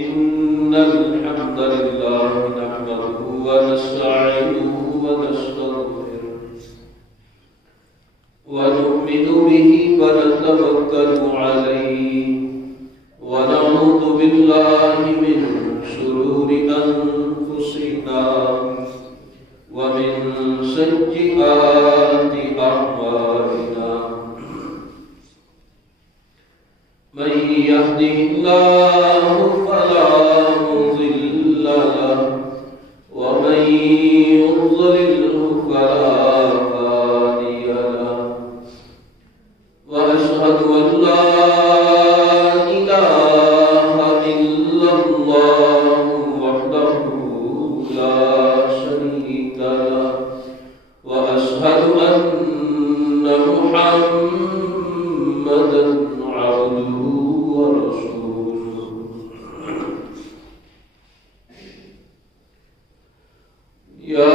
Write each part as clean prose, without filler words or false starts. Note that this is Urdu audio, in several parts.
إن الحمد لله نحمده ونستعينه ونستغفره ونؤمن به ونتوكل عليه ونعوذ بالله من شرور أنفسنا ومن سيئات أعمالنا من يهده الله فلا مضل له ومن يضلل فلا هادي له وأشهد أن لا إله إلا الله وحده لا شريك له وأشهد أن محمدا عبده ورسوله يا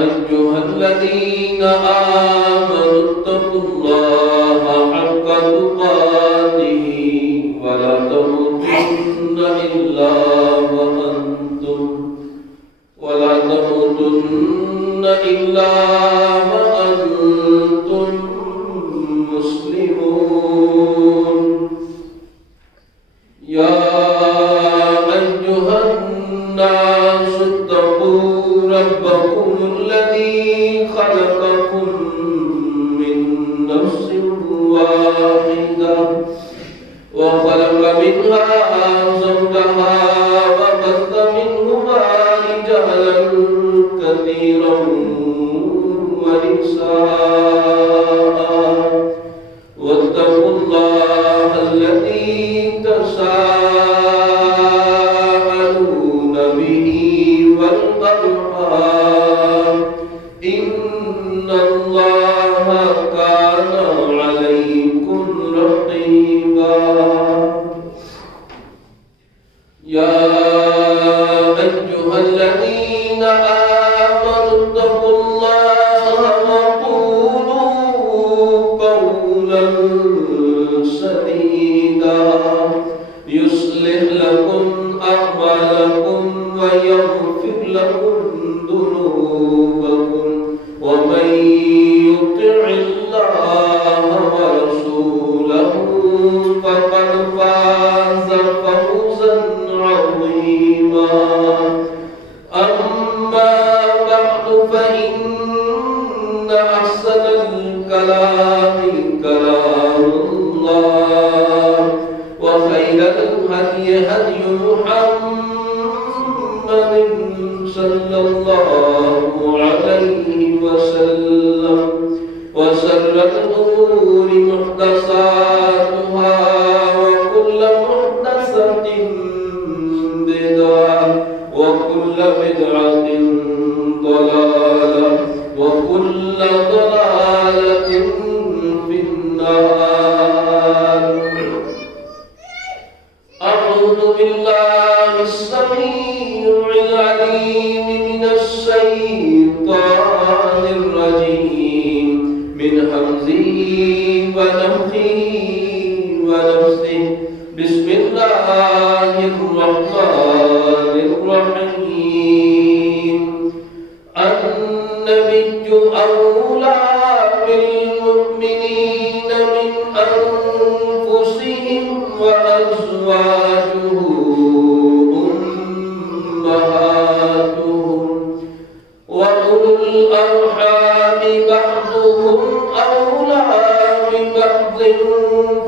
أيها الذين آمنوا اتقوا الله حق تقاته ولا تموتن إلا وأنتم مسلمون يا أيها الناس اتقوا ربكم الذي خلقكم من نفس واحدة وخلق منها زوجها وبث منهما رجالا كثيرا ونساء واتقوا الله الذي تساءلون به والأرحام إن الله كان عليكم رقيبا يا أيها الذين آمنوا اتقوا الله وقولوا قولا سديدا يصلح لكم أعمالكم ويغفر لكم ذنوبكم ومن يطع الله ورسوله فقد فاز فوزا عظيما أما بعد فإن أحسن الكلام كلام الله وخير الهدي هدي محمد صلى الله عليه وسلم وشر الأمور محدثاتها وكل محدثة بدعة وكل بدعة ضلالة وكل ضلالة في النار أعوذ بالله السميع العليم من الشيطان الرجيم من همزه ونفخه ونفسه بسم الله الرحمن الرحيم النبي أولى بالمؤمنين من أنفسهم وأزواجه أمهاتهم وأولو الأرحام بعضهم أولى ببعض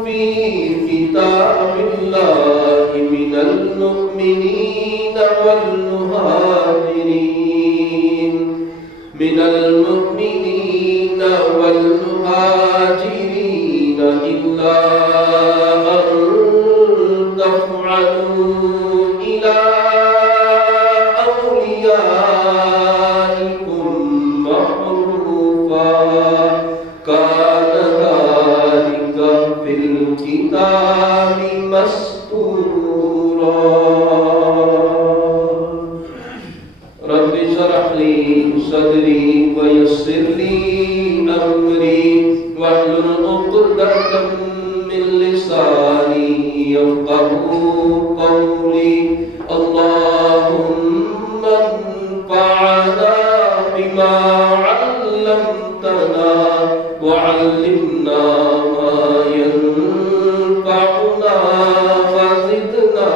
في كتاب الله من المؤمنين والمهاجرين إلا أن تفعلوا إلى أوليائكم معروفا كان ذلك في الكتاب مسطورا رب اشرح لي صدري ويسر لي أمري واحلل عقدة من لساني يفقهوا يفقهوا قولي اللهم انفعنا بما علمتنا وعلمنا ما ينفعنا وزدنا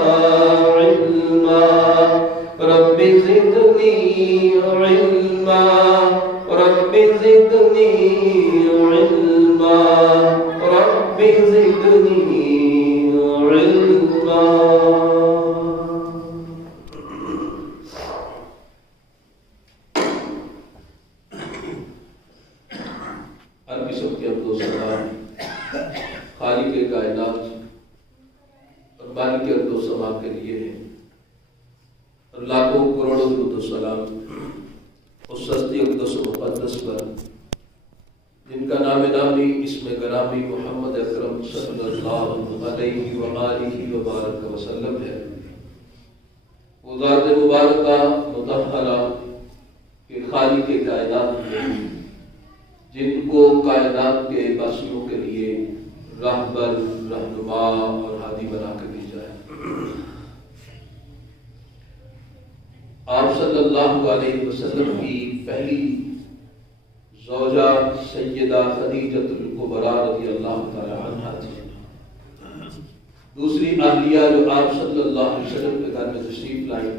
علما رب زدني علما رب زدني علما رب زدني علما. ہر قسم کے حمد و ثنا خالق کائنات اور مالک ارض و سما کے لیے ہے، اور لاکھوں کروڑوں درود و سلام اس ہستی اقدس و مقدس پر جن کا نام نامی اسم گرامی محمد اکرم صلی اللہ علیہ وآلہ وبارک وسلم ہے۔ وہ ذات مبارکہ مطہرہ کہ خالق کائنات ہے، جن کو کائنات کے باسیوں کے لیے راہبر، رہنما اور ہادی بنا کر بھیجا ہے۔ آپ صلی اللہ علیہ وسلم کی پہلی زوجہ سیدہ خدیجہ الکبریٰ رضی اللہ تعالی عنہا تھی۔ دوسری اہلیہ جو آپ صلی اللہ علیہ وسلم کے گھر میں تشریف لائی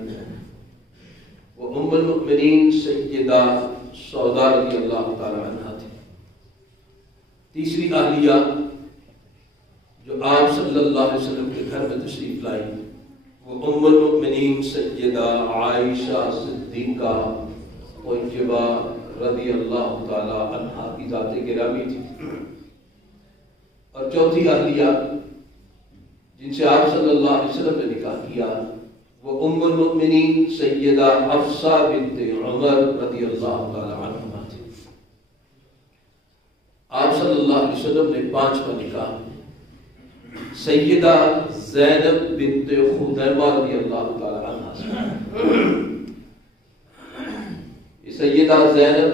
وہ ام المؤمنین سیدہ سودا رضی اللہ تعالی عنہا تھی۔ تیسری اہلیہ جو آپ صلی اللہ علیہ وسلم کے گھر میں تشریف لائی وہ ام المؤمنین سیدہ عائشہ صدیقہ طیبہ رضی اللہ تعالی عنہا کی ذات گرامی تھی۔ اور چوتھی اہلیہ جن سے آپ صلی اللہ علیہ وسلم نے نکاح کیا وہ ام المؤمنین سیدہ حفصہ بنت عمر رضی اللہ تعالی عنہا تھی۔ آپ صلی اللہ علیہ وسلم نے پانچواں نکاح سیدہ زینب بنت خزیمہ رضی اللہ تعالی عنہا سے۔ سیدہ زینب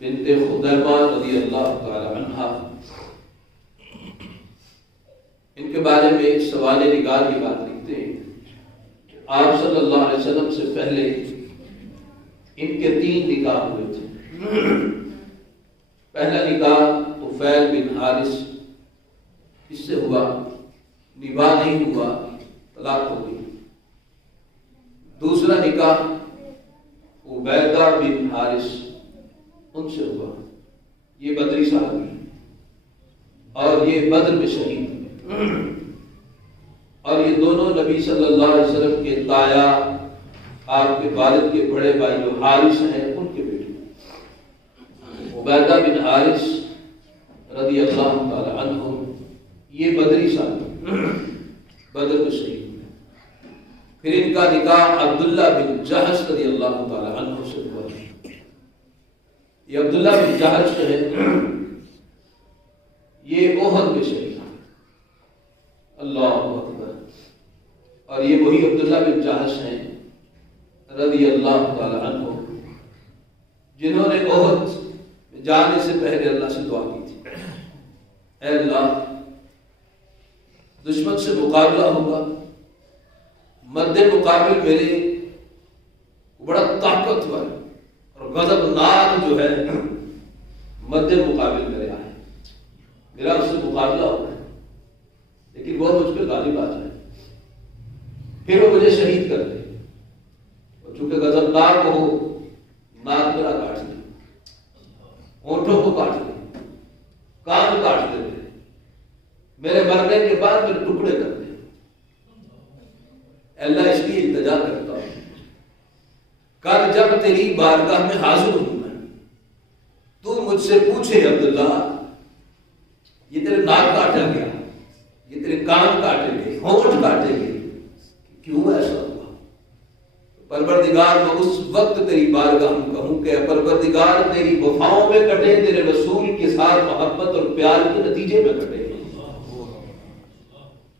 بنت خزیمہ رضی اللہ تعالی عنہا، ان کے بارے میں سوال نگار یہ بات لکھتے ہیں کہ آپ صلی اللہ علیہ وسلم سے پہلے ان کے 3 نکاح ہوئے تھے۔ پہلا نکاح طفیل بن حارث، اس سے ہوا، نباہ نہیں ہوا، طلاق ہو گئی۔ دوسرا نکاح عبیدہ بن حارث، ان سے ہوا، یہ بدری صحابی اور یہ بدر میں شہید ہوئے، اور یہ دونوں نبی صلی اللہ علیہ وسلم کے تایا آپ کے والد کے بڑے بھائی جو حارث ہیں ان کے بیٹے۔ عبیدہ بن حارث رضی اللہ تعالی عنہ یہ بدری صحابی بدر میں شہید ہوئے۔ پھر ان کا نکاح عبداللہ بن جہش رضی اللہ تعالی عنہ سے ہوا۔ یہ عبداللہ بن جہش جو ہے یہ احد میں شہید ہوئے، اللہ اکبر۔ اور یہ وہی عبداللہ بن جہش ہیں رضی اللہ تعالی عنہ جنہوں نے احد جانے سے پہلے اللہ سے دعا کی تھی، اے اللہ دشمن سے مقابلہ ہوگا، مد مقابل میرے بڑا طاقتور اور غضبناک جو ہے مد مقابل میرے آئے، میرا اس سے مقابلہ ہوگا لیکن وہ مجھ پہ غالب آ جائے، پھر وہ مجھے شہید کر دے، اور چونکہ غضبناک ہو ناک میرا کاٹ دے، ہونٹوں کو کاٹ دے، کان کاٹ دے، میرے مرنے کے بعد میرے ٹکڑے کر دے۔ اللہ اس کی التجا کرتا ہوں، کل جب تیری بارگاہ میں حاضر ہوں میں، تو مجھ سے پوچھے عبداللہ یہ تیرے ناک کاٹا گیا، یہ تیرے کان کاٹے گئے، ہونٹ کاٹے گئے، کیوں ایسا ہوا؟ پروردگار میں اس وقت تیری بارگاہ میں کہوں کہ پروردگار تیری وفاؤں میں کٹے، تیرے رسول کے ساتھ محبت اور پیار کے نتیجے میں کٹے،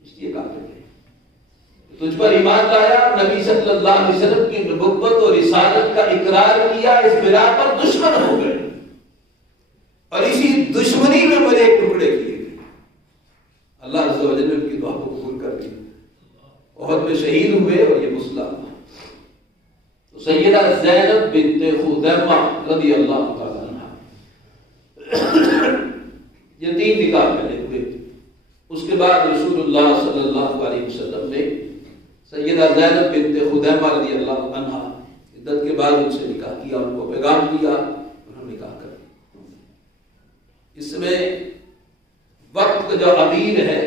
اس لیے کہا تجھ پر ایمان لایا، نبی صلی اللہ علیہ وسلم کی نبوت اور رسالت کا اقرار کیا، اس بنا پر دشمن ہو گئے اور اسی دشمنی میں میرے ٹکڑے کیے گئے۔ اللہ عز و جل نے ان کی دعا کو قبول کر لی احد میں شہید ہوئے اور یہ مسلح ہوا۔ تو سیدہ زینب بنت خزیمہ رضی اللہ تعالیٰ عنہ یہ 3 نکاح پہلے ہوئے۔ اس کے بعد رسول اللہ صلی اللہ علیہ وسلم نے سیدہ زینب بنت خزیمہ رضی اللہ عنہ عدت کے بعد ان سے نکاح کیا، ان کو پیغام دیا، انہوں نے نکاح کر دیا۔ اس میں وقت کا جو امیر ہے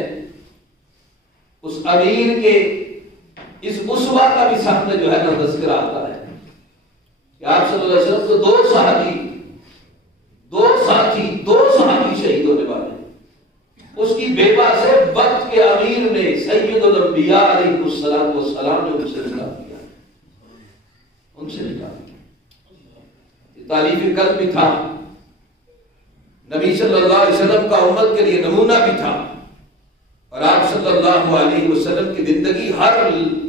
اس امیر کے اس اسوہ کا بھی سامنے جو ہے نا تذکرہ آتا ہے کہ آپ صلی اللہ علیہ وسلم کو 2 صحابی شہید ہونے والے ہیں۔ اس کی بیوہ سے وقت کے امیر نے سید الانبیاء علیہ السلام نے ان سے نکاح کیا، یہ تعریف قلب بھی تھا، نبی صلی اللہ علیہ وسلم کا امت کے لیے نمونہ بھی تھا، اور آپ صلی اللہ علیہ وسلم کی زندگی ہر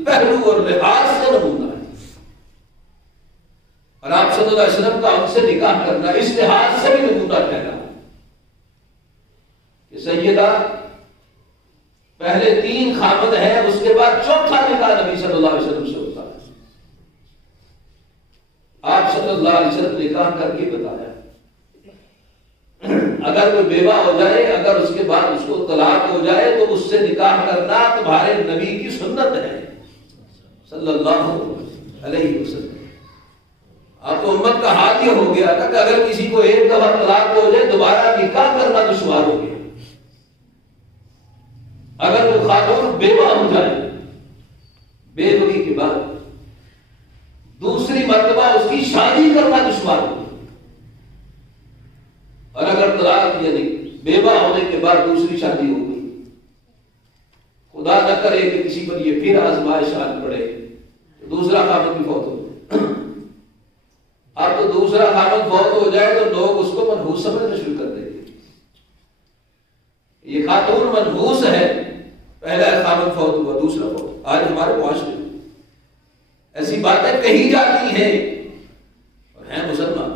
پہلو اور لحاظ سے نمونہ ہے، اور آپ صلی اللہ علیہ وسلم کا ان سے نکاح کرنا اس لحاظ سے بھی نمونہ ٹھہرا کہ سیدہ پہلے 3 خامد ہیں، اس کے بعد 4تھا نکاح نبی صلی اللہ علیہ وسلم سے ہوتا ہے۔ آپ صلی اللہ علیہ وسلم نکاح کر کے بتایا اگر کوئی بیوہ ہو جائے، اگر اس کے بعد اس کو طلاق ہو جائے تو اس سے نکاح کرنا تمہارے نبی کی سنت ہے صلی اللہ علیہ وسلم۔ اب تو امت کا حال یہ ہو گیا تھا کہ اگر کسی کو ایک دفعہ طلاق ہو جائے دوبارہ نکاح کرنا دشوار ہو گیا۔ اگر وہ خاتون بیوہ ہو جائے، بیوگی کے بعد دوسری مرتبہ اس کی شادی کرنا دشوار ہو گیا، اور اگر طلاق یعنی بیوہ ہونے کے بعد دوسری شادی ہو گئی، خدا نہ کرے کہ کسی پر یہ پھر آزمائش آ پڑے تو دوسرا خامد بھی فوت ہو جائے۔ اب تو دوسرا خامد فوت ہو جائے تو لوگ اس کو منحوس سمجھنا شروع کر دیں گے، یہ خاتون منحوس ہے، پہلا خامد فوت ہوا، دوسرا فوت۔ آج ہمارے معاشرے میں ایسی باتیں کہی جاتی ہیں اور ہیں مسلمان،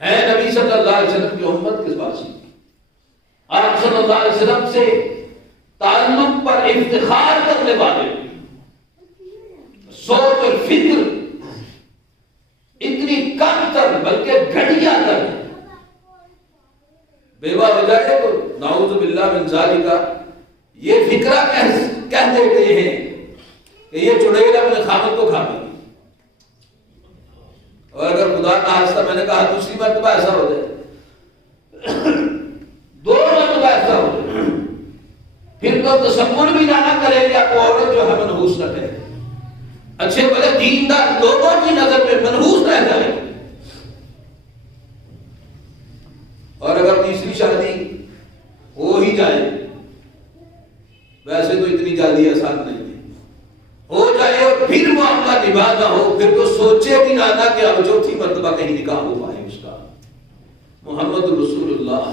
ہے نبی صلی اللہ علیہ وسلم کی امت کے باسی، آپ صلی اللہ علیہ وسلم سے تعلق پر افتخار کرنے والے، سوچ اور فکر اتنی کم تر بلکہ گھٹیا تر بیوہ ہو جائے تو نعوذ باللہ من ذالک یہ فکرہ کہہ دیتے ہیں کہ یہ چڑیل اپنے خامد کو کھا گئی، اور اگر خدا نہ خواستہ میں نے کہا دوسری مرتبہ ایسا ہو جائے، 2 مرتبہ ایسا ہو جائے، پھر تو تصور بھی نہ کرے کہ آپ کو عورت جو ہے منحوس نہ کرے، اچھے بڑے دیندار لوگوں کی نظر میں منحوس رہ جائے، اور اگر تیسری شادی ہو ہی جائے، ویسے تو اتنی جلدی آسان نہیں ہے، ہو جائے اور پھر معاملہ نبھانا ہو، پھر تو سوچے بھی نہ کہ اب 4تھی مرتبہ کہیں نکاح ہو پائے اس کا۔ محمد رسول اللہ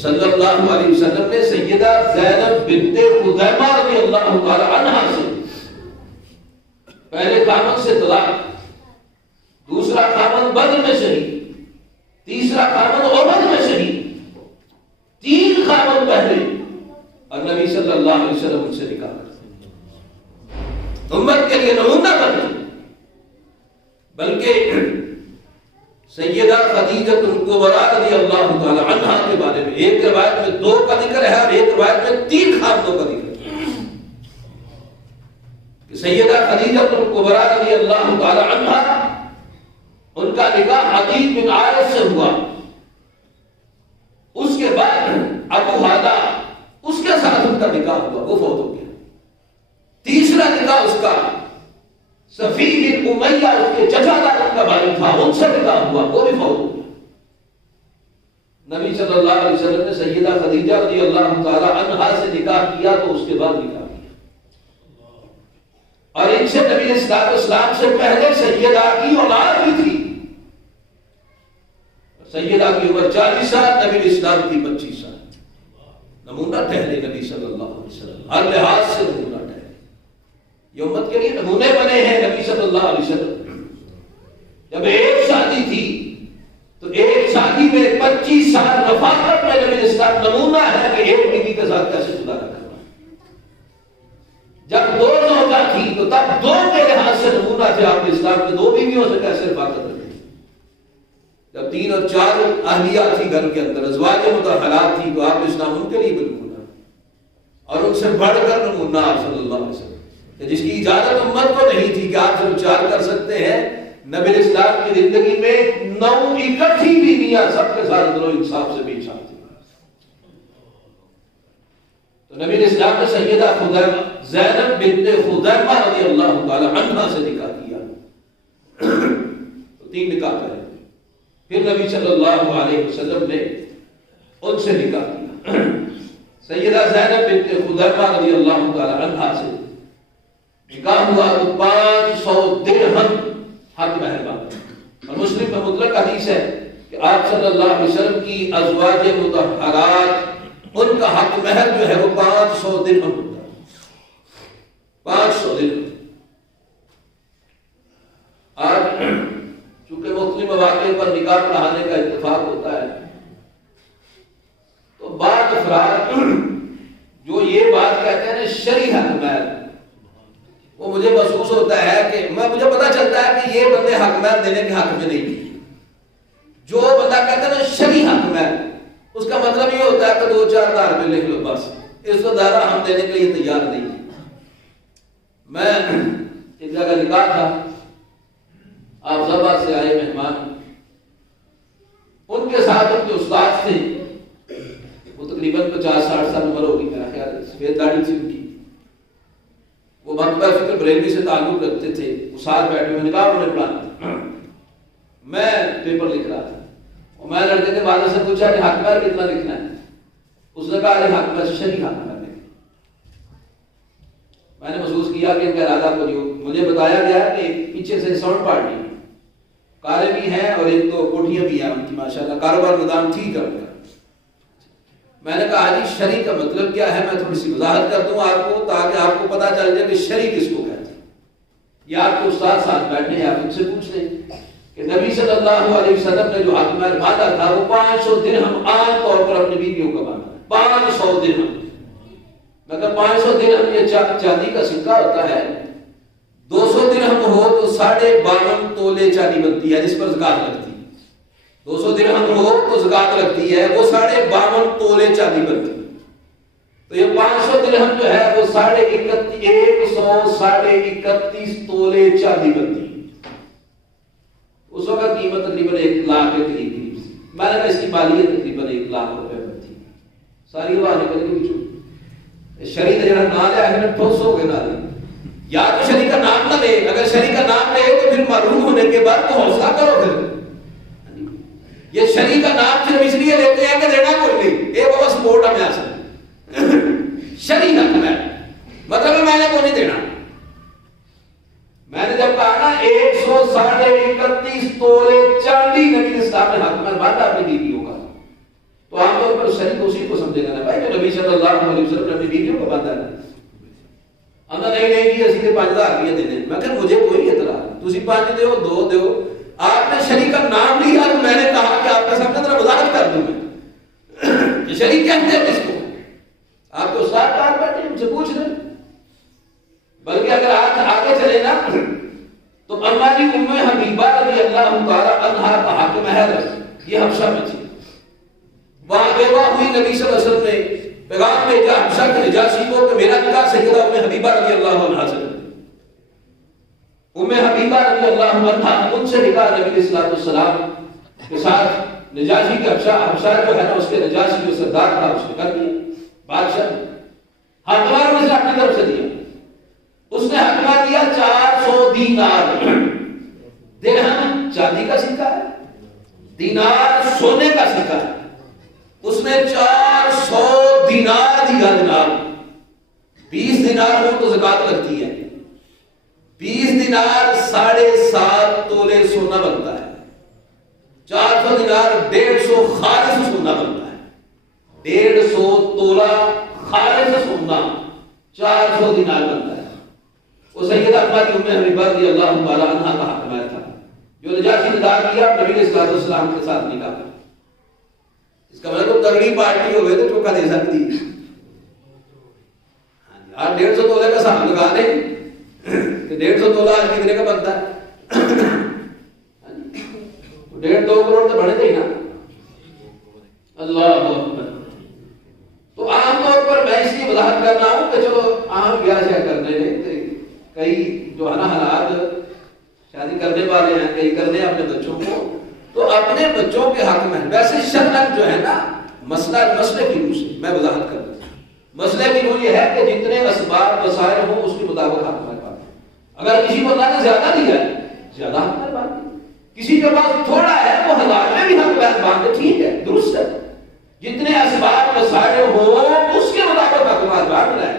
صلی اللہ علیہ وسلم نے سیدہ زینب بنت خزیمہ رضی اللہ تعالی عنہا سے پہلے خامد سے طلاق، دوسرا خامد بدر میں شہید، تیسرا خامد احد میں شہید، 3 خامد پہلے، اور نبی صلی اللہ علیہ وسلم ان سے نکاح کرتے امت کے لیے نمونہ بنتے، بلکہ سیدہ خدیجہ الکبریٰ رضی اللہ تعالی عنہا کے بارے میں ایک روایت میں 2 کا ذکر ہے اور ایک روایت میں 3 خامدوں کا ذکر ہے کہ سیدہ خدیجہ الکبریٰ رضی اللہ تعالی عنہا ان کا نکاح حدید بن عارض سے ہوا، اس کے بعد ابو حالہ اس کے ساتھ ان کا نکاح ہوا، وہ فوت ہو گیا۔ تیسرا نکاح اس کا صفی بن امیہ اس کے چچا دار کا بھائی تھا، ان سے نکاح ہوا، وہ بھی فوت ہو گیا۔ نبی صلی اللہ علیہ وسلم نے سیدہ خدیجہ رضی اللہ تعالی عنہا سے نکاح کیا تو اس کے بعد نکاح کیا، اور ان سے نبی اسلام سے پہلے سیدہ کی اولاد بھی تھی، سیدہ کی عمر 40 سال، نبی اسلام کی 25 سال۔ نمونہ ٹھہرے نبی صلی اللہ علیہ وسلم، ہر لحاظ سے نمونہ ٹھہرے، یہ امت کے لیے نمونے بنے ہیں نبی صلی اللہ علیہ وسلم۔ جب ایک شادی تھی تو ایک شادی میں 25 سال رفاقت میں نبی اسلام نمونہ ہے کہ ایک بیوی کے ساتھ کیسے گزارا کرنا، آپ دو کے لحاظ سے نمونہ تھے، آپ اسلام میں دو بیویوں سے کیسے رفاقت رکھتے؟ جب 3 اور 4 اہلیہ تھی گھر کے اندر، ازواج مطہرات تھی، تو آپ اسلام ان کے لیے بھی نمونہ، اور ان سے بڑھ کر نمونہ آپ صلی اللہ علیہ وسلم، جس کی اجازت امت کو نہیں تھی کہ آپ سے وچار کر سکتے ہیں۔ نبی اسلام کی زندگی میں 9 اکٹھی بیویاں سب کے ساتھ عدل و انصاف سے پیش آتی۔ تو نبی اسلام نے سیدہ خدیجہ زینب بنت خزیمہ رضی اللہ تعالی عنہا سے نکاح کیا، تو 3 نکاح کرے، پھر نبی صلی اللہ علیہ وسلم نے ان سے نکاح کیا۔ سیدہ زینب بنت خزیمہ رضی اللہ تعالی عنہا سے نکاح ہوا تو 500 درہم حق مہر بنا، اور مسلم میں مطلق حدیث ہے کہ آپ صلی اللہ علیہ وسلم کی ازواج مطہرات ان کا حق مہر جو ہے وہ 500 درہم ہوتا ہے، 500 درہم۔ آج چونکہ مختلف مواقع پر نکاح پڑھانے کا اتفاق ہوتا ہے، تو بعض افراد جو یہ بات کہتے ہیں شرعی حق مہر، وہ مجھے محسوس ہوتا ہے کہ مجھے پتا چلتا ہے کہ یہ بندے حق مہر دینے کے حق میں نہیں۔ جو بندہ کہتا ہے نا شرعی حق مہر، اس کا مطلب یہ ہوتا ہے کہ 2-4 ہزار روپے لکھ لو بس، اس کو زیادہ ہم دینے کے لیے تیار نہیں۔ میں ایک جگہ نکاح تھا، آپ زبا سے آئے مہمان، ان کے ساتھ ان کے استاد تھے، وہ تقریباً 50-60 سال عمر ہوگی میرا خیال ہے، سفید داڑھی تھی ان کی، وہ مکتبہ فکر بریلوی سے تعلق رکھتے تھے، وہ ساتھ بیٹھے ہوئے نکاح انہیں پڑھاتے، میں پیپر لکھ رہا تھا، اور میں لڑکے کے والد سے پوچھا کہ حق مہر کتنا لکھنا ہے؟ اس نے کہا کہ حق مہر شرعی حق مہر لکھنا۔ میں نے محسوس کیا کہ ان کا ارادہ کو جو مجھے بتایا گیا کہ پیچھے سے ساؤنڈ پارٹی کارے بھی ہیں اور ایک تو کوٹھیاں بھی ہیں ان کی، ماشاءاللہ کاروبار نظام ٹھیک ہے۔ میں نے کہا جی شرعی کا مطلب کیا ہے؟ میں تھوڑی سی وضاحت کر دوں آپ کو تاکہ آپ کو پتا چل جائے کہ شرعی کس کو کہتے ہیں۔ یا آپ کے استاد ساتھ بیٹھے ہیں، آپ ان سے پوچھ لیں کہ نبی صلی اللہ علیہ وسلم نے جو حق مہر باندھا تھا وہ 500 درہم عام طور پر اپنی بیویوں کا باندھا، 500 درہم۔ مگر 500 درہم یہ چاندی کا سکہ ہوتا ہے، 200 درہم ہو تو 52.5 تولے چاندی بنتی ہے جس پر زکات لگتی ہے، 200 درہم ہو تو زکات لگتی ہے، وہ 52.5 تولے چاندی بنتی ہے۔ تو یہ 500 درہم جو ہے وہ 131 تولے چاندی بنتی ہے۔ اس وقت قیمت تقریباً 1 لاکھ کے قریب تھی، میں نے کہا اس کی مالیت تقریباً 1 لاکھ روپے بنتی ہے۔ ساری بات نکل گئی چھوٹ، شریعت جڑا نام لیا ہے ٹھوس ہو گئے نہ، یا تو شریعت کا نام نہ لے، اگر شریعت کا نام لے تو پھر معلوم ہونے کے بعد تو حوصلہ کرو۔ پھر یہ شریعت کا نام صرف اس لیے لیتے ہیں کہ دینا کوئی نہیں، یہ بابا سپورٹ ہمیں حاصل شریعت کا ہے مطلب میں نے کو نہیں دینا۔ میں نے جب کہا نا 131 تولے چاندی نبی اسلام نے حق مہر باندھا اپنی بیویوں کا، تو عام طور پر شریعت اسی کو سمجھے گا نا بھائی جو نبی صلی اللہ علیہ وسلم نے اپنی بیویوں کو باندھا ہے۔ اندر نہیں جی اسی کے 5000 روپیے دینے، میں کہ مجھے کوئی اعتراض، تسی 5 دیو 2 دیو، آپ نے شریعت کا نام لیا تو میں نے کہا کہ آپ کے سامنے ذرا وضاحت کر دوں میں کہ شریعت کہتے ہیں کس کو۔ آپ کو استاد کہاں بیٹھے ان سے پوچھ رہے، بلکہ اگر آپ آگے چلے نا تو اما جی ام حبیبہ رضی اللہ تعالی عنہا کا حق مہر یہ حبشہ میں تھی، وہاں بیوہ ہوئی، نبی صلی اللہ علیہ وسلم نے پیغام بھیجا حبشہ کے نجاشی کو کہ میرا نکاح سیدہ ام حبیبہ رضی اللہ عنہا سے، ام حبیبہ رضی اللہ عنہا ان سے نکاح نبی علیہ الصلوۃ والسلام کے ساتھ نجاشی کے حبشہ جو ہے نا اس کے نجاشی جو سردار تھا اس نے کر دیا، بادشاہ حق مہر میں سے اپنی طرف سے دیا، اس نے حق مہر دیا 400 دینار، درہم چاندی کا سکہ ہے، دینار سونے کا سکہ ہے، اس نے 400 دینار دیا جناب۔ 20 دینار ہو تو زکات لگتی ہے، 20 دینار 7.5 تولے سونا بنتا ہے، 400 دینار 150 خالص سونا بنتا ہے، 150 تولہ خالص سونا 400 دینار بنتا ہے۔ وہ سیدہ اسماء ام حبیبہ رضی اللہ تعالی عنہا کا حق مہر تھا جو نجاشی نے ادا کیا نبی علیہ الصلوۃ والسلام کے ساتھ نکاح۔ اس کا مطلب تگڑی پارٹی ہوئے تو چوکا دے سکتی، 150 تولے کا ساتھ لگا دیں کہ 150 تولہ کتنے کا بنتا ہے؟ 1.5-2 کروڑ تو بڑھے گا نا. اللہ اکبر. تو عام طور پر میں اس لیے وضاحت کر رہا ہوں کہ چلو عام بیاہ کرنے میں کئی جو ہے نا حالات شادی کرنے والے ہیں, کئی کرنے اپنے بچوں کو, تو اپنے بچوں کے حق میں ویسے شرعن جو ہے نا مسئلے کی روح سے میں وضاحت کر دوں. مسئلے کی روح یہ ہے کہ جتنے اسباب وسائل ہوں اس کے مطابق حق میں بات. اگر کسی کو اللہ نے زیادہ دیا ہے زیادہ حق میں بات, کسی کے پاس تھوڑا ہے وہ 1000 میں بھی حق میں بات, ٹھیک ہے, درست ہے. جتنے اسباب وسائل ہوں اس کے مطابق حق میں بات رہے.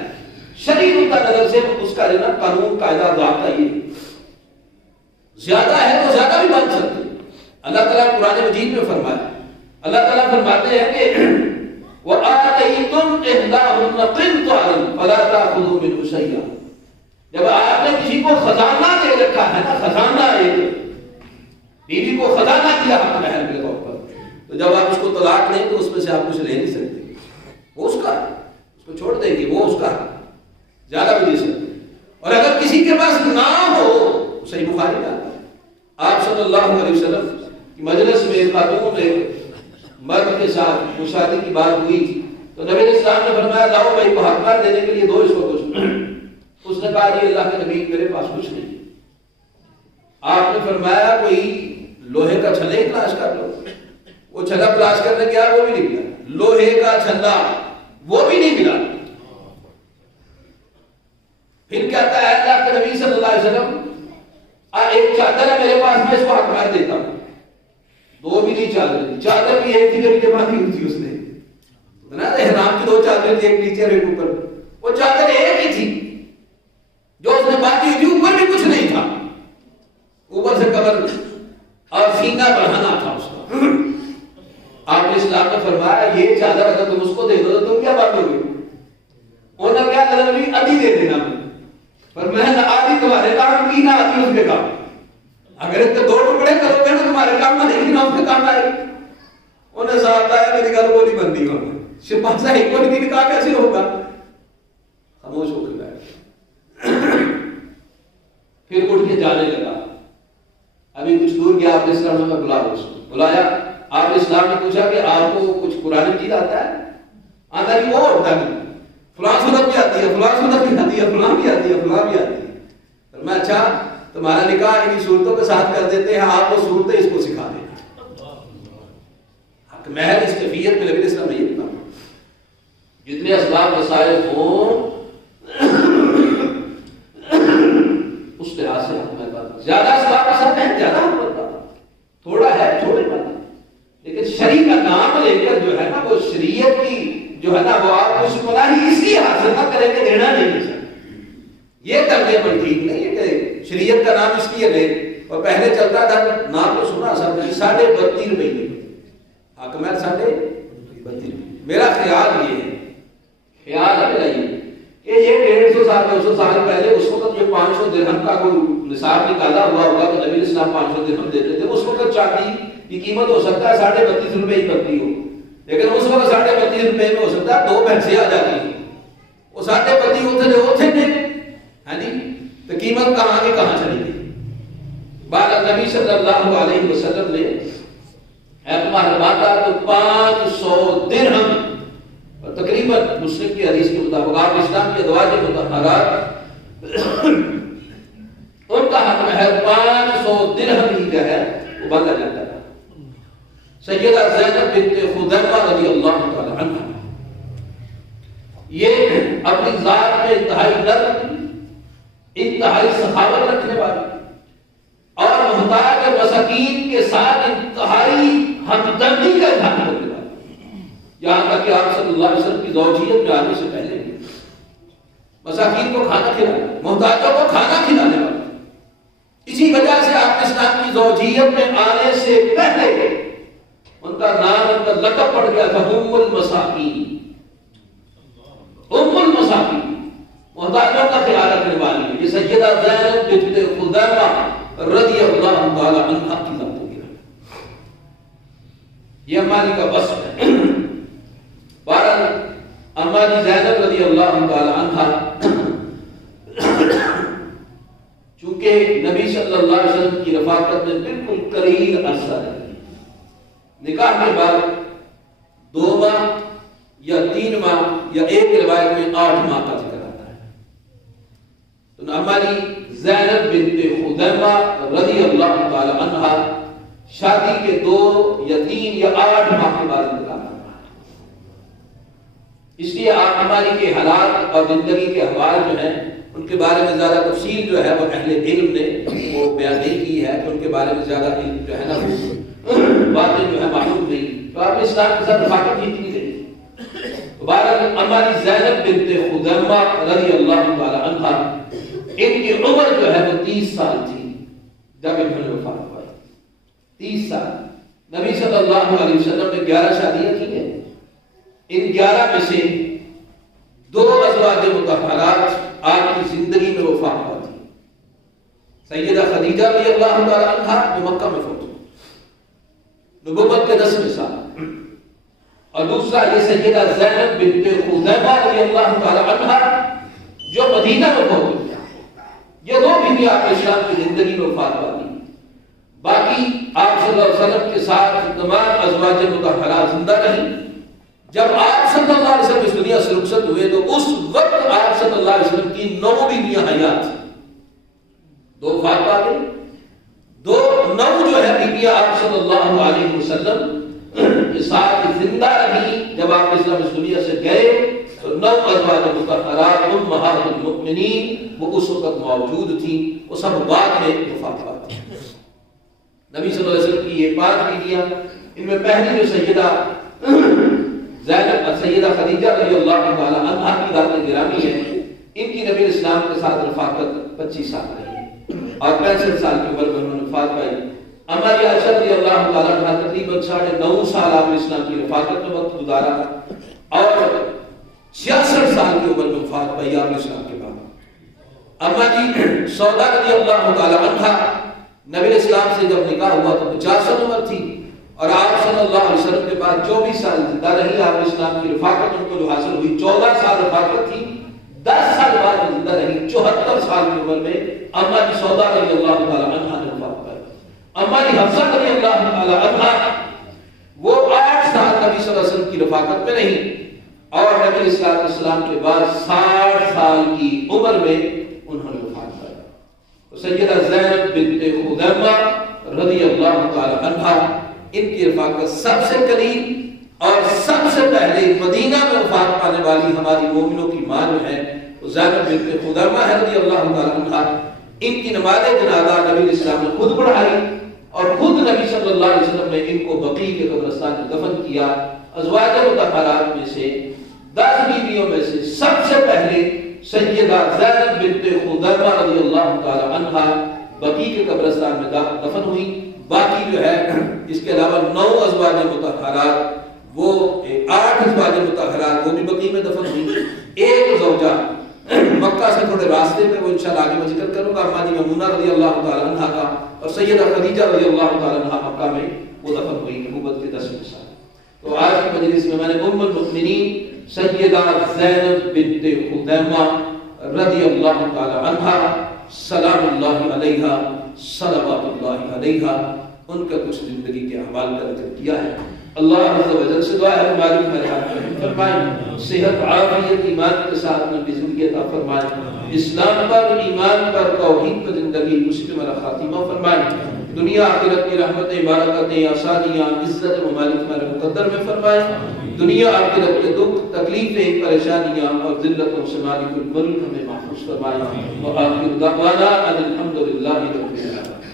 شریعت کا نظر سے اس کا جو نا قانون قاعدہ ضابطہ یہ زیادہ ہے تو زیادہ بھی بن سکتے. اللہ تعالیٰ قرآن مجید میں فرمایا, اللہ تعالیٰ فرماتے ہیں کہ وَآتَيْتُمْ إِحْدَاهُنَّ قِنْطَارًا فَلَا تَأْخُذُوا مِنْهُ شَيْئًا. جب آپ نے کسی کو خزانہ دے رکھا ہے نا, خزانہ ایک بیوی کو خزانہ دیا آپ نے مہر کے طور پر, تو جب آپ اس کو طلاق لیں تو اس میں سے آپ کچھ لے نہیں سکتے, وہ اس کا, اس کو چھوڑ دیں گے, وہ اس کا زیادہ بھی دے سکتے. اور اگر کسی کے پاس نہ ہو, صحیح بخاری میں آتا ہے آپ صلی اللہ علیہ وسلم کی مجلس میں خاتون ایک مرد کے ساتھ مشاہدے کی بات ہوئی تو نبی علیہ السلام نے فرمایا لاؤ بھائی کو حق مال دینے کے لیے دو اس کو کچھ. اس نے کہا جی اللہ کے نبی میرے پاس کچھ نہیں. آپ نے فرمایا کوئی لوہے کا چھلے تلاش کر لو. وہ چھلا تلاش کرنے گیا وہ بھی نہیں ملا, لوہے کا چھلا وہ بھی نہیں ملا. پھر کہتا ہے اللہ کے نبی صلی اللہ علیہ وسلم ایک چادر ہے میرے پاس, میں اس کو حق مال دیتا ہوں. دو بھی نہیں چادر, چادر بھی ایک تھی جب کے پاس نہیں تھی. اس نے احرام کی 2 چادریں تھی, ایک نیچے اور ایک اوپر. وہ چادر ایک ہی تھی جو اس نے باندھی ہوئی تھی, اوپر بھی کچھ نہیں تھا, اوپر سے کمر اور سینہ بڑھانا تھا اس کا. آپ نے اسلام نے فرمایا یہ چادر اگر تم اس کو دے دو تو تم کیا باندھو گے؟ انہوں نے کیا نبی ادھی دے دینا, پر میں نہ آدھی تمہارے کام کی نہ آدھی اس کے کام. اگر اس کے 2 ٹکڑے کرو گے تو تمہارے کام میں نہیں, نہ اس کے کام آئے. انہیں صاحب آیا میری گل کو نہیں بنتی ہوں, شفا صاحب کو نہیں کہا کیسے ہوگا, خاموش ہو کے بیٹھ. پھر اٹھ کے جانے لگا. ابھی کچھ دور گیا, آپ نے اسلام میں بلایا. آپ نے اسلام نے پوچھا کہ آپ کو کچھ قرآن مجید آتا ہے؟ آتا نہیں, وہ ہوتا نہیں, فلاں سورت بھی آتی ہے, فلاں سورت بھی آتی ہے, فلاں بھی آتی ہے, فلاں بھی آتی ہے. میں اچھا تمہارا نکاح انہی صورتوں کے ساتھ کر دیتے ہیں, آپ وہ صورتیں اس کو سکھا دیں. حق محل اس کیفیت میں نبی اسلام نے یہ بتا, جتنے اسباب وسائل ہوں اس لحاظ سے حق محل بات. زیادہ اسباب وسائل ہیں زیادہ حق محل بات, تھوڑا ہے تھوڑے بات. لیکن شریع کا نام لے کر جو ہے نا وہ شریعت کی جو ہے نا وہ آپ کو شکرانی اس لیے حاصل نہ کریں کہ دینا نہیں ہے. یہ کرنے پر ٹھیک نہیں ہے کہ شریعت کا نام اس لیے لے. اور پہلے چلتا تھا نام تو سنا سب نے 32.5 روپئے حق محل 32.5. میرا خیال یہ ہے, خیال ہے میرا یہ کہ یہ 150 سال 200 سال پہلے اس وقت یہ 500 درہم کا کوئی نصاب نکالا ہوا ہوگا کہ نبی اسلام 500 درہم دیتے تھے. اس وقت چاندی کی قیمت ہو سکتا ہے 32.5 روپئے ہی بنتی ہو, لیکن اس وقت 32.5 روپئے میں ہو سکتا ہے 2 بھینسیں آ جاتی ہیں. وہ 32.5 ہوتے تھے ہاں جی, تو قیمت کہاں کی کہاں چلی گئی. بعد نبی صلی اللہ علیہ وسلم نے اعتماد ماتا تو 500 درہم, اور تقریباً مسلم کی حدیث کے مطابق آپ اسلام کی ادوار کے مطابق ان کا حق محل 500 درہم ہی جو ہے وہ باندھا جاتا تھا. سیدہ زینب بنت خزیمہ رضی اللہ تعالی عنہ یہ اپنی ذات میں انتہائی نرم, انتہائی سخاوت رکھنے والی اور محتاج مساکین کے ساتھ انتہائی ہمدردی کا اظہار کرنے والی, یہاں تک کہ آپ صلی اللہ علیہ وسلم کی زوجیت میں آنے سے پہلے مساکین کو کھانا کھلانے, محتاجوں کو کھانا کھلانے والی. اسی وجہ سے آپ اسلام کی زوجیت میں آنے سے پہلے ان کا نام, ان کا لقب پڑ گیا تھا ام المساکین. ام المساکین, محتاجوں کا خیال رکھنے والی. یہ سیدہ زینب بنت خزیمہ رضی اللہ تعالی عنہا کی ذات ہوگی. یہ امانی کا وصف ہے. بہرحال امانی زینب رضی اللہ تعالی عنہا رفاقت میں بالکل قلیل عرصہ رہی. نکاح کے بعد 2 ماہ یا 3 ماہ یا ایک روایت میں 8 ماہ کا ذکر آتا ہے. تو ہماری زینب بنت خزیمہ رضی اللہ تعالی عنہا شادی کے 2 یا 3 یا 8 ماہ کے بعد انتقال ہوا. اس لیے آپ ہماری کے حالات اور زندگی کے احوال جو ہیں ان کے بارے میں زیادہ تفصیل جو ہے وہ اہل علم نے وہ بیان نہیں کی ہے کہ ان کے بارے میں زیادہ علم جو ہے نا باتیں جو ہے معلوم نہیں. تو آپ اسلام کے ساتھ رفاقت ہی نہیں رہی. تو بہرحال ہماری زینب بنت خزیمہ رضی اللہ تعالی عنہا ان کی عمر جو ہے وہ 30 سال تھی جب انہوں نے وفات پائی. 30 سال. نبی صلی اللہ علیہ وسلم نے 11 شادیاں کی ہیں. ان 11 میں سے 2 ازواج مطہرات آپ کی زندگی میں وفات پاتی. سیدہ خدیجہ رضی اللہ تعالی عنہا جو مکہ میں فوت ہوئی نبوت کے 10ویں سال, اور دوسرا یہ سیدہ زینب بنت خزیمہ رضی اللہ تعالی عنہا جو مدینہ میں فوت ہوئی. یہ 2 بیویاں آپ اسلام کی زندگی میں وفات پاتی. باقی آپ صلی اللہ علیہ وسلم کے ساتھ تمام ازواج مطہرات زندہ رہیں. جب آپ صلی اللہ علیہ وسلم اس دنیا سے رخصت ہوئے تو اس وقت آپ صلی اللہ علیہ وسلم کی 9 بیویاں حیات تھیں. 2 وفات پا گئی, 9 جو ہے بیویاں آپ صلی اللہ علیہ وسلم کے ساتھ زندہ رہی. جب آپ اسلام اس دنیا سے گئے تو 9 ازواج مطہرات امہات المؤمنین وہ اس وقت موجود تھیں. وہ سب بعد میں وفات پاتی. نبی صلی اللہ علیہ وسلم کی یہ 5 بیویاں, ان میں پہلی جو سیدہ زینب سیدہ خدیجہ رضی اللہ تعالی عنہا کی ذات گرامی ہے, ان کی نبی اسلام کے ساتھ رفاقت 25 سال رہی اور 65 سال کی عمر میں انہوں نے وفات پائی. ہماری عائشہ رضی اللہ تعالی عنہا تقریباً 9.5 سال آپ نے اسلام کی رفاقت میں وقت گزارا اور 66 سال کی عمر میں وفات پائی آپ نے اسلام کے بعد. اما جی سودا رضی اللہ تعالی عنہا نبی اسلام سے جب نکاح ہوا تو 50 سال عمر تھی اور آپ صلی اللہ علیہ وسلم کے بعد 24 سال زندہ رہی. آپ اسلام کی رفاقت ان کو جو حاصل ہوئی 14 سال رفاقت تھی. 10 سال بعد زندہ رہی 74 سال کی عمر میں اما جی سودا رضی اللہ تعالی عنہا نے وفات پائی. اما جی حفصہ رضی اللہ تعالی عنہا وہ 8 سال نبی صلی اللہ علیہ وسلم کی رفاقت میں رہی اور نبی اسلام کے بعد 60 سال کی عمر میں انہوں نے وفات پائی. سیدہ زینب بنت خزیمہ رضی اللہ تعالی عنہا ان کی رفاقت سب سے قریب اور سب سے پہلے مدینہ میں وفات پانے والی ہماری مومنوں کی ماں جو ہے زینب بنت خزیمہ رضی اللہ تعالی عنہا. ان کی نماز جنازہ نبی اسلام نے خود پڑھائی اور خود نبی صلی اللہ علیہ وسلم نے ان کو بقیع کے قبرستان میں دفن کیا. ازواج مطہرات میں سے 10 بیویوں میں سے سب سے پہلے سیدہ زینب بنت خزیمہ رضی اللہ تعالی عنہا بقیع کے قبرستان میں دفن ہوئی. باقی جو ہے اس کے علاوہ 9 ازواج مطہرات وہ 8 ازواج مطہرات وہ بھی بقیع میں دفن ہوئی. ایک زوجہ مکہ سے تھوڑے راستے پہ وہ انشاءاللہ آگے میں ذکر کروں گا ہماری میمونہ رضی اللہ تعالی عنہا کا اور سیدہ خدیجہ رضی اللہ تعالی عنہا مکہ میں وہ دفن ہوئی نبوت کے 10ویں سال. تو آج کی مجلس میں نے ام المؤمنین سیدہ زینب بنت خزیمہ رضی اللہ تعالی عنہا سلام اللہ علیہا صلوات اللہ علیہا ان کا کچھ زندگی کے احوال کا ذکر کیا ہے. اللہ عز و جل سے دعا ہے ہماری ہمارے ہاتھ میں فرمائے صحت عافیت ایمان کے ساتھ نبی زندگی عطا فرمائے. اسلام پر ایمان پر توحید پر زندگی مسلم والا خاتمہ فرمائے. دنیا آخرت کی رحمتیں برکتیں آسانیاں عزت ممالک ہمارے مقدر میں فرمائے. دنیا آخرت کے دکھ تکلیفیں پریشانیاں اور ذلتوں سے مالک الملک ہمیں محفوظ فرمائے. وآخر دعوانا ان الحمد للہ رب العالمین.